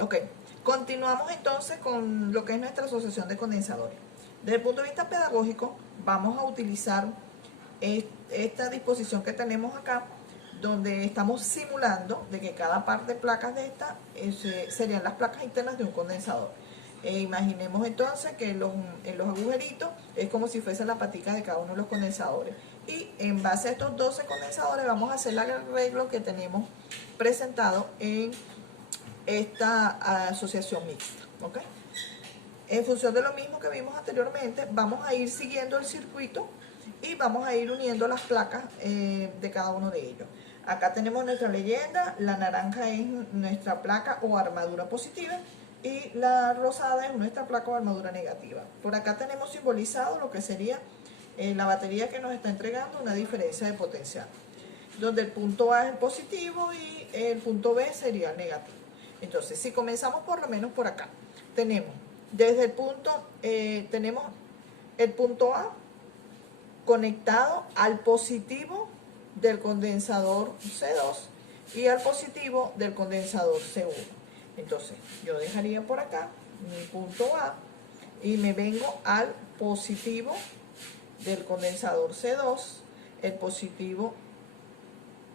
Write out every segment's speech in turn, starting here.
Ok, continuamos entonces con lo que es nuestra asociación de condensadores. Desde el punto de vista pedagógico, vamos a utilizar esta disposición que tenemos acá, donde estamos simulando de que cada par de placas de esta serían las placas internas de un condensador. Imaginemos entonces que en los agujeritos es como si fuese la patica de cada uno de los condensadores. Y en base a estos 12 condensadores vamos a hacer el arreglo que tenemos presentado en esta asociación mixta, ¿ok? En función de lo mismo que vimos anteriormente, vamos a ir siguiendo el circuito y vamos a ir uniendo las placas de cada uno de ellos. Acá tenemos nuestra leyenda, la naranja es nuestra placa o armadura positiva y la rosada es nuestra placa o armadura negativa. Por acá tenemos simbolizado lo que sería la batería que nos está entregando una diferencia de potencial, donde el punto A es el positivo y el punto B sería el negativo. Entonces, si comenzamos por lo menos por acá, tenemos desde el punto, tenemos el punto A conectado al positivo del condensador C2 y al positivo del condensador C1. Entonces, yo dejaría por acá mi punto A y me vengo al positivo del condensador C2, el positivo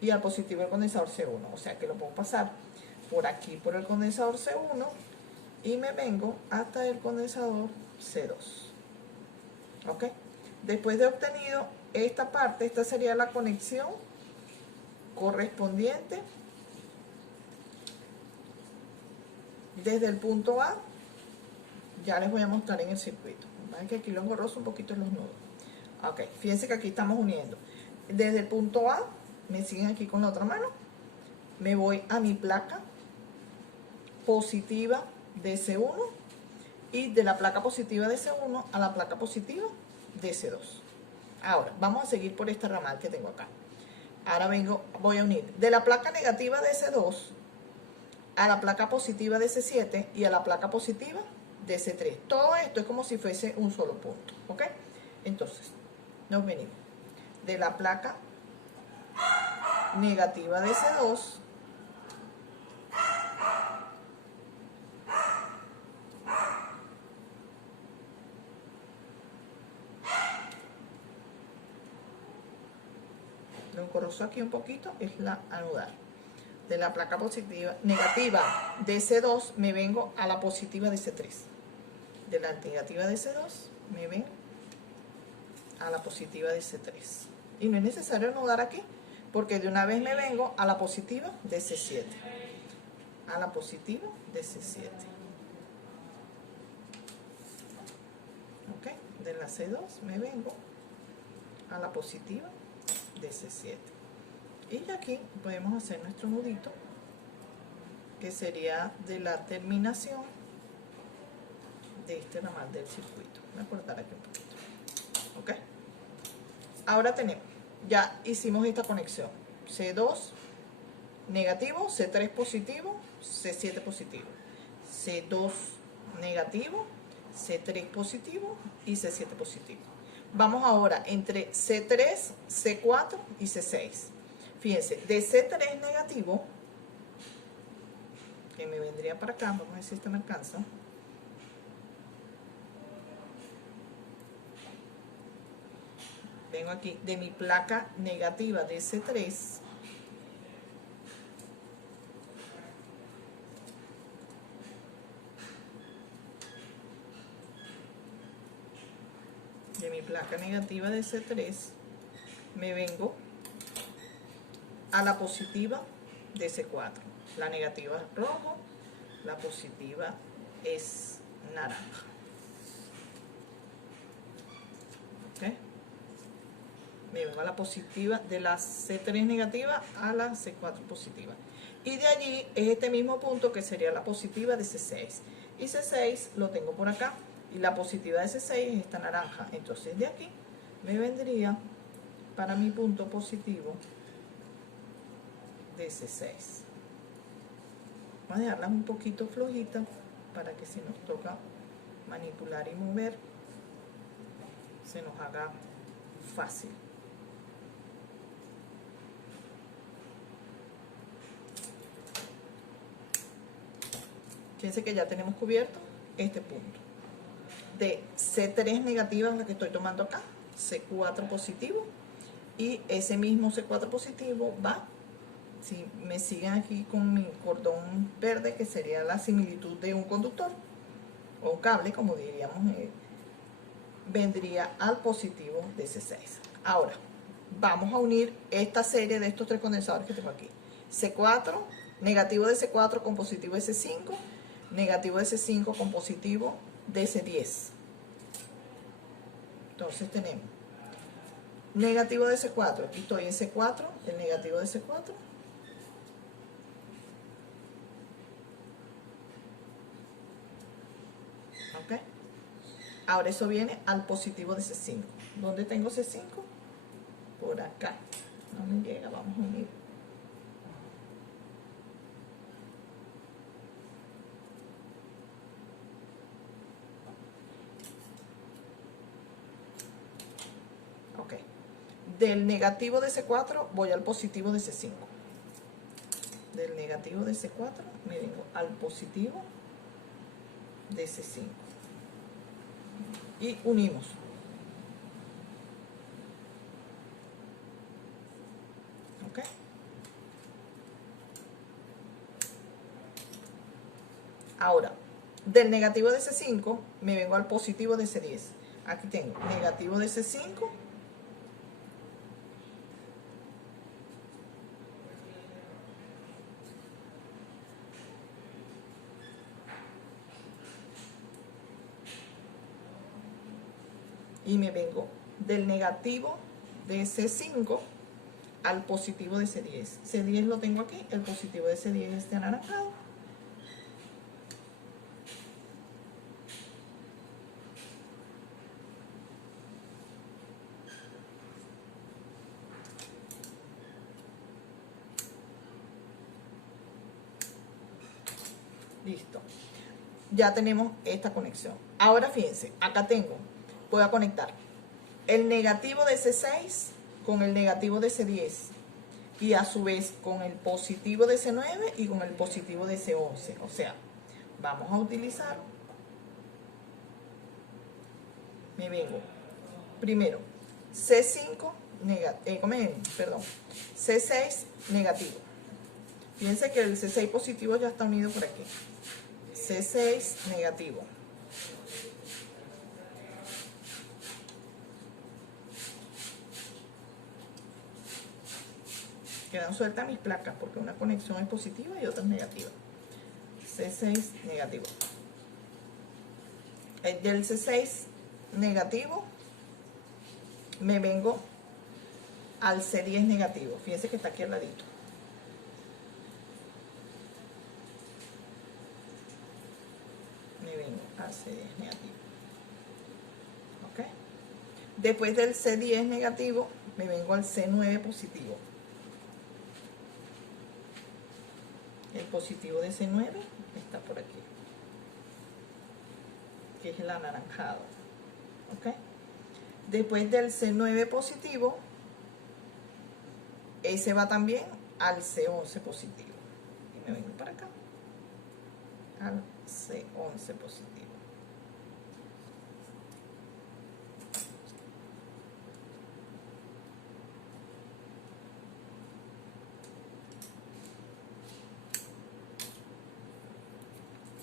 y al positivo del condensador C1. O sea que lo puedo pasar por aquí por el condensador C1 y me vengo hasta el condensador C2. ¿Ok? Después de obtenido esta parte, esta sería la conexión correspondiente desde el punto A. Ya les voy a mostrar en el circuito. ¿Vale? Que aquí lo engorroso un poquito los nudos. Ok, fíjense que aquí estamos uniendo. Desde el punto A, me siguen aquí con la otra mano, me voy a mi placa positiva de C1 y de la placa positiva de C1 a la placa positiva de C2. Ahora, vamos a seguir por este ramal que tengo acá. Ahora voy a unir de la placa negativa de C2 a la placa positiva de C7 y a la placa positiva de C3. Todo esto es como si fuese un solo punto, ¿ok? Entonces, nos venimos de la placa negativa de C2 lo encorroso aquí un poquito, es la anudar. De la placa positiva negativa de C2 me vengo a la positiva de C3. De la negativa de C2 me vengo a la positiva de C3. Y no es necesario anudar aquí, porque de una vez me vengo a la positiva de C7. A la positiva de C7. ¿Ok? De la C2 me vengo a la positiva de C7. Y aquí podemos hacer nuestro nudito, que sería de la terminación de este ramal del circuito. Voy a cortar aquí un poquito. ¿Ok? Ahora tenemos, ya hicimos esta conexión. C2 negativo, C3 positivo, C7 positivo. C2 negativo, C3 positivo y C7 positivo. Vamos ahora entre C3, C4 y C6. Fíjense, de C3 negativo, que me vendría para acá, vamos a ver si esto me alcanza. Vengo aquí de mi placa negativa de C3 de C3 me vengo a la positiva de C4. La negativa es rojo, la positiva es naranja. ¿Ok? Me vengo a la positiva de la C3 negativa a la C4 positiva. Y de allí es este mismo punto que sería la positiva de C6. Y C6 lo tengo por acá. Y la positiva de C6 es esta naranja. Entonces de aquí me vendría para mi punto positivo de C6. Vamos a dejarlas un poquito flojitas para que si nos toca manipular y mover se nos haga fácil. Fíjense que ya tenemos cubierto este punto. De C3 negativa, la que estoy tomando acá, C4 positivo, y ese mismo C4 positivo va, si me siguen aquí con mi cordón verde, que sería la similitud de un conductor, o un cable, como diríamos, vendría al positivo de C6. Ahora, vamos a unir esta serie de estos tres condensadores que tengo aquí. C4, negativo de C4 con positivo de C5, negativo de C5 con positivo de C10. Entonces tenemos negativo de C4, aquí estoy en C4, el negativo de C4. ¿Ok? Ahora eso viene al positivo de C5. ¿Dónde tengo C5? Por acá. No me llega, vamos a unir. Ok. Del negativo de C4 voy al positivo de C5. Del negativo de C4 me vengo al positivo de C5. Y unimos. ¿Ok? Ahora, del negativo de C5 me vengo al positivo de C10. Aquí tengo negativo de C5 y me vengo del negativo de C5 al positivo de C10. C10 lo tengo aquí, el positivo de C10 es este anaranjado. Listo. Ya tenemos esta conexión. Ahora fíjense, acá tengo, voy a conectar el negativo de C6 con el negativo de C10 y a su vez con el positivo de C9 y con el positivo de C11. O sea, vamos a utilizar, me vengo primero C5 C6 negativo. Fíjense que el C6 positivo ya está unido por aquí. C6 negativo. Quedan sueltas mis placas porque una conexión es positiva y otra es negativa. C6 negativo. Del C6 negativo me vengo al C10 negativo. Fíjense que está aquí al ladito. Me vengo al C10 negativo. ¿Ok? Después del C10 negativo me vengo al C9 positivo. El positivo de C9 está por aquí, que es el anaranjado. ¿Ok? Después del C9 positivo, ese va también al C11 positivo. Y me vengo para acá, al C11 positivo.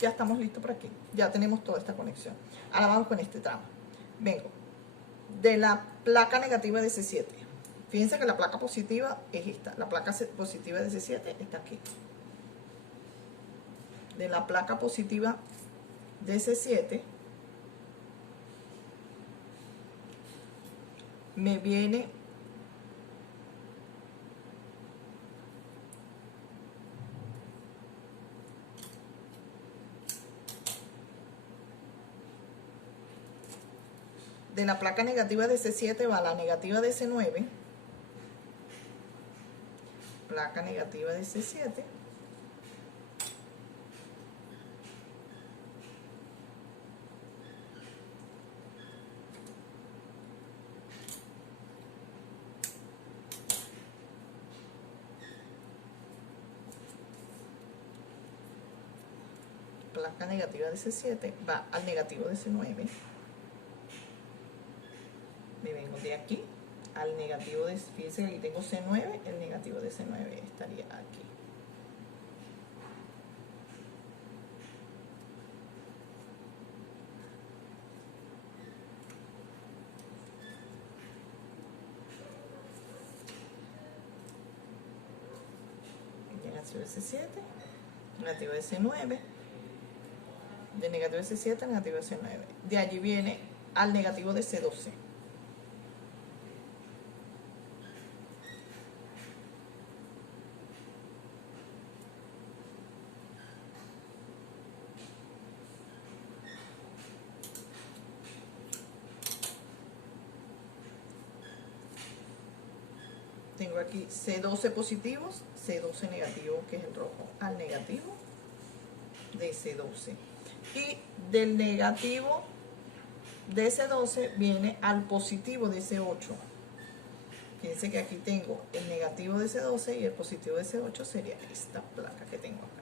Ya estamos listos por aquí. Ya tenemos toda esta conexión. Ahora vamos con este tramo. Vengo de la placa negativa de C7. Fíjense que la placa positiva es esta. La placa positiva de C7 está aquí. De la placa positiva de C7 me viene de la placa negativa de C7 va la negativa de C9, placa negativa de C7, placa negativa de C7 va al negativo de C9. Me vengo de aquí al negativo de, fíjense que aquí tengo C9, el negativo de C9 estaría aquí. Negativo de C7, negativo de C9, de negativo de C7 a negativo de C9. De allí viene al negativo de C12. Tengo aquí C12 positivos, C12 negativos, que es el rojo, al negativo de C12. Y del negativo de C12 viene al positivo de C8. Fíjense que aquí tengo el negativo de C12 y el positivo de C8 sería esta placa que tengo acá.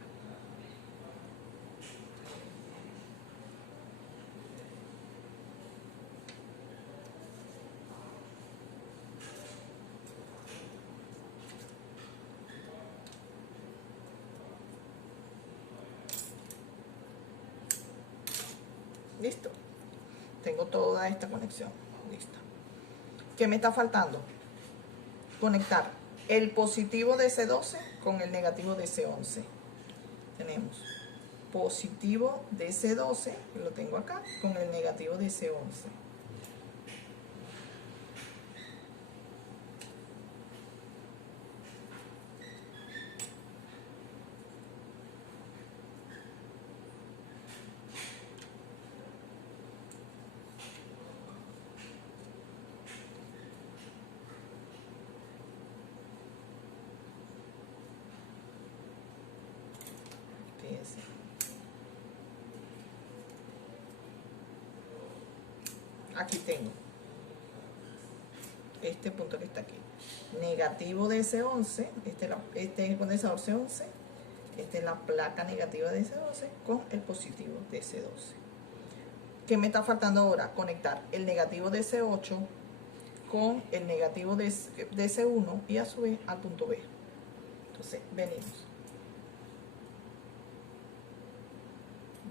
Listo. Tengo toda esta conexión. Listo. ¿Qué me está faltando? Conectar el positivo de C12 con el negativo de C11. Tenemos positivo de C12, que lo tengo acá, con el negativo de C11. Fíjense. Aquí tengo este punto que está aquí. Negativo de C11, este es el condensador C11, esta es la placa negativa de C12 con el positivo de C12. ¿Qué me está faltando ahora? Conectar el negativo de C8 con el negativo de C1 y a su vez al punto B. Entonces venimos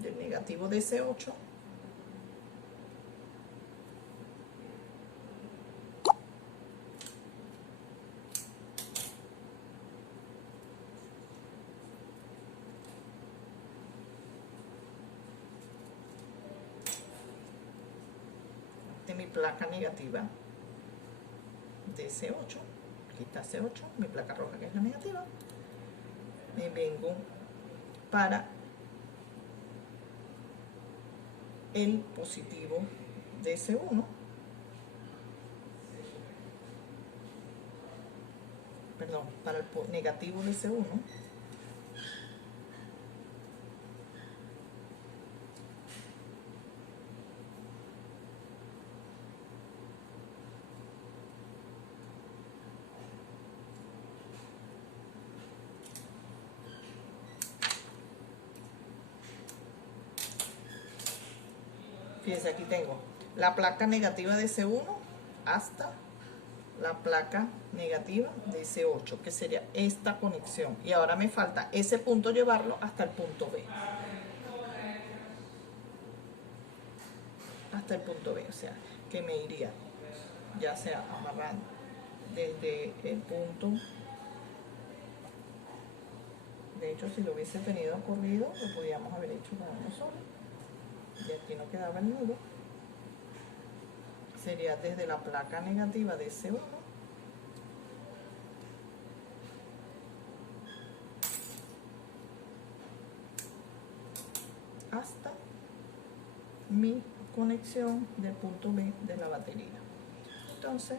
del negativo de C8 de mi placa negativa de C8. Aquí está C8, mi placa roja que es la negativa. Me vengo para el positivo de C1, perdón, para el negativo de C1, fíjense, aquí tengo la placa negativa de C1 hasta la placa negativa de C8, que sería esta conexión. Y ahora me falta ese punto llevarlo hasta el punto B. Hasta el punto B, o sea, que me iría ya sea amarrando desde el punto. De hecho, si lo hubiese tenido corrido, lo podíamos haber hecho con uno solo. Y aquí no quedaba el nudo. Sería desde la placa negativa de C1 hasta mi conexión del punto B de la batería. Entonces,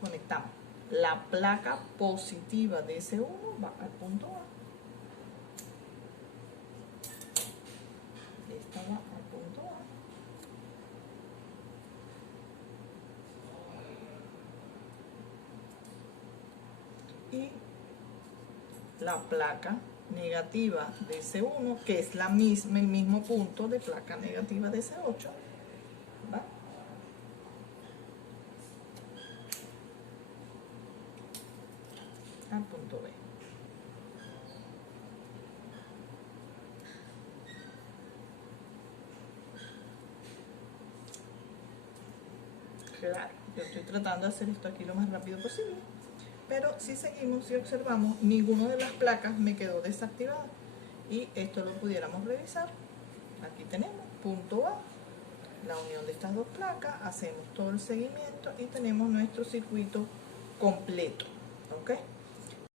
conectamos la placa positiva de S1 va al punto A. Esta va al punto A. la placa negativa de C1, que es el mismo punto de placa negativa de C8, ¿va? Al punto B. Claro, yo estoy tratando de hacer esto aquí lo más rápido posible, pero si seguimos y observamos, ninguna de las placas me quedó desactivada, y esto lo pudiéramos revisar. Aquí tenemos punto A, la unión de estas dos placas, hacemos todo el seguimiento y tenemos nuestro circuito completo, ¿ok?